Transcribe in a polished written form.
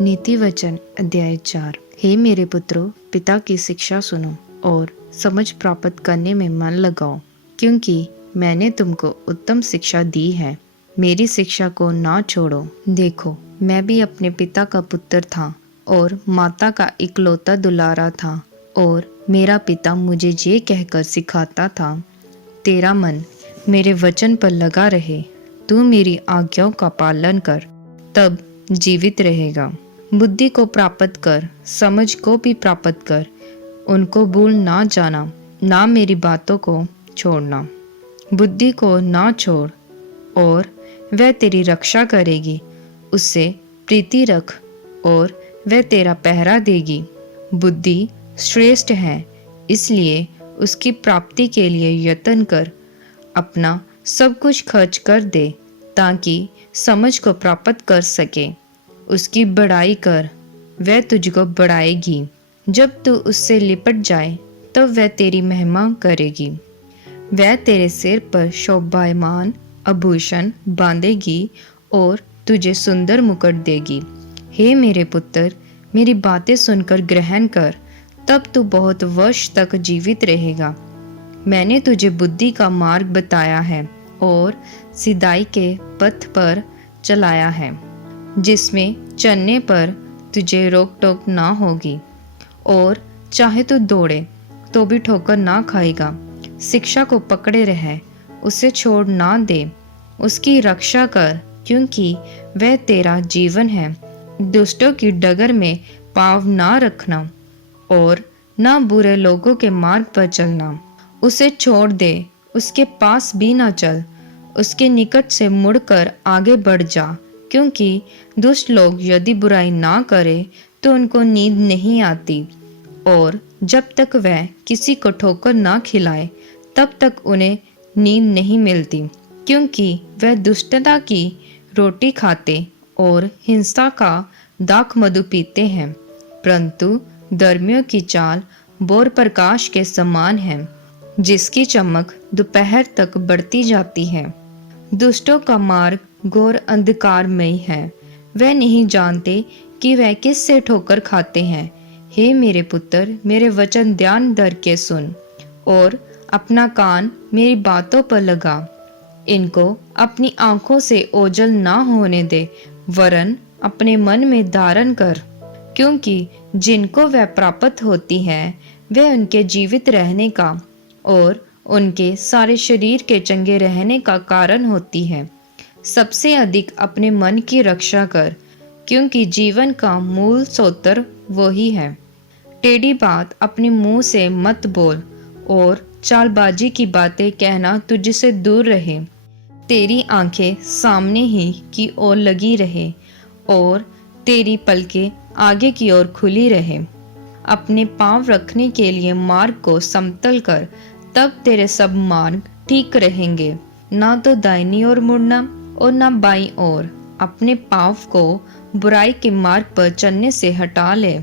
नीति वचन अध्याय 4। हे मेरे पुत्रों, पिता की शिक्षा सुनो और समझ प्राप्त करने में मन लगाओ, क्योंकि मैंने तुमको उत्तम शिक्षा दी है। मेरी शिक्षा को ना छोड़ो। देखो, मैं भी अपने पिता का पुत्र था और माता का इकलौता दुलारा था, और मेरा पिता मुझे ये कहकर सिखाता था, तेरा मन मेरे वचन पर लगा रहे, तू मेरी आज्ञाओं का पालन कर, तब जीवित रहेगा। बुद्धि को प्राप्त कर, समझ को भी प्राप्त कर, उनको भूल ना जाना, ना मेरी बातों को छोड़ना। बुद्धि को ना छोड़ और वह तेरी रक्षा करेगी। उससे प्रीति रख और वह तेरा पहरा देगी। बुद्धि श्रेष्ठ है, इसलिए उसकी प्राप्ति के लिए यत्न कर। अपना सब कुछ खर्च कर दे ताकि समझ को प्राप्त कर सके। उसकी बड़ाई कर, वह तुझको बढ़ाएगी। जब तू उससे लिपट जाए तब वह तेरी महिमा करेगी। वह तेरे सिर पर शोभायमान आभूषण बांधेगी और तुझे सुंदर मुकुट देगी। हे मेरे पुत्र, मेरी बातें सुनकर ग्रहण कर, तब तू बहुत वर्ष तक जीवित रहेगा। मैंने तुझे बुद्धि का मार्ग बताया है और सीधाई के पथ पर चलाया है, जिसमें चलने पर तुझे रोक टोक ना होगी, और चाहे तू दौड़े तो भी ठोकर ना खाएगा। शिक्षा को पकड़े रह, उसे छोड़ ना दे। उसकी रक्षा कर, क्योंकि वह तेरा जीवन है। दुष्टों की डगर में पाँव ना रखना और ना बुरे लोगों के मार्ग पर चलना। उसे छोड़ दे, उसके पास भी ना चल। उसके निकट से मुड़कर आगे बढ़ जा, क्योंकि दुष्ट लोग यदि बुराई ना करे तो उनको नींद नहीं आती, और जब तक वह किसी को ठोकर ना खिलाए तब तक उन्हें नींद नहीं मिलती, क्योंकि वह दुष्टता की रोटी खाते और हिंसा का दाख मधु पीते हैं। परंतु धर्मियों की चाल भोर प्रकाश के समान है, जिसकी चमक दोपहर तक बढ़ती जाती है। दुष्टों का मार्ग घोर अंधकारमय है, वह नहीं जानते कि वह किस से ठोकर खाते हैं। हे मेरे पुत्र, मेरे वचन ध्यान धर के सुन और अपना कान मेरी बातों पर लगा। इनको अपनी आंखों से ओझल ना होने दे, वरन अपने मन में धारण कर, क्योंकि जिनको वह प्राप्त होती है वह उनके जीवित रहने का और उनके सारे शरीर के चंगे रहने का कारण होती है। सबसे अधिक अपने मन की रक्षा कर, क्योंकि जीवन का मूल स्रोत वही है। टेढ़ी बात अपने मुंह से मत बोल और चालबाजी की बातें कहना तुझसे दूर रहे। तेरी आंखें सामने ही की ओर लगी रहे और तेरी पलकें आगे की ओर खुली रहे। अपने पांव रखने के लिए मार्ग को समतल कर, तब तेरे सब मार्ग ठीक रहेंगे। ना तो दाहिनी ओर मुड़ना और ना बाईं ओर। अपने पांव को बुराई के मार्ग पर चलने से हटा ले।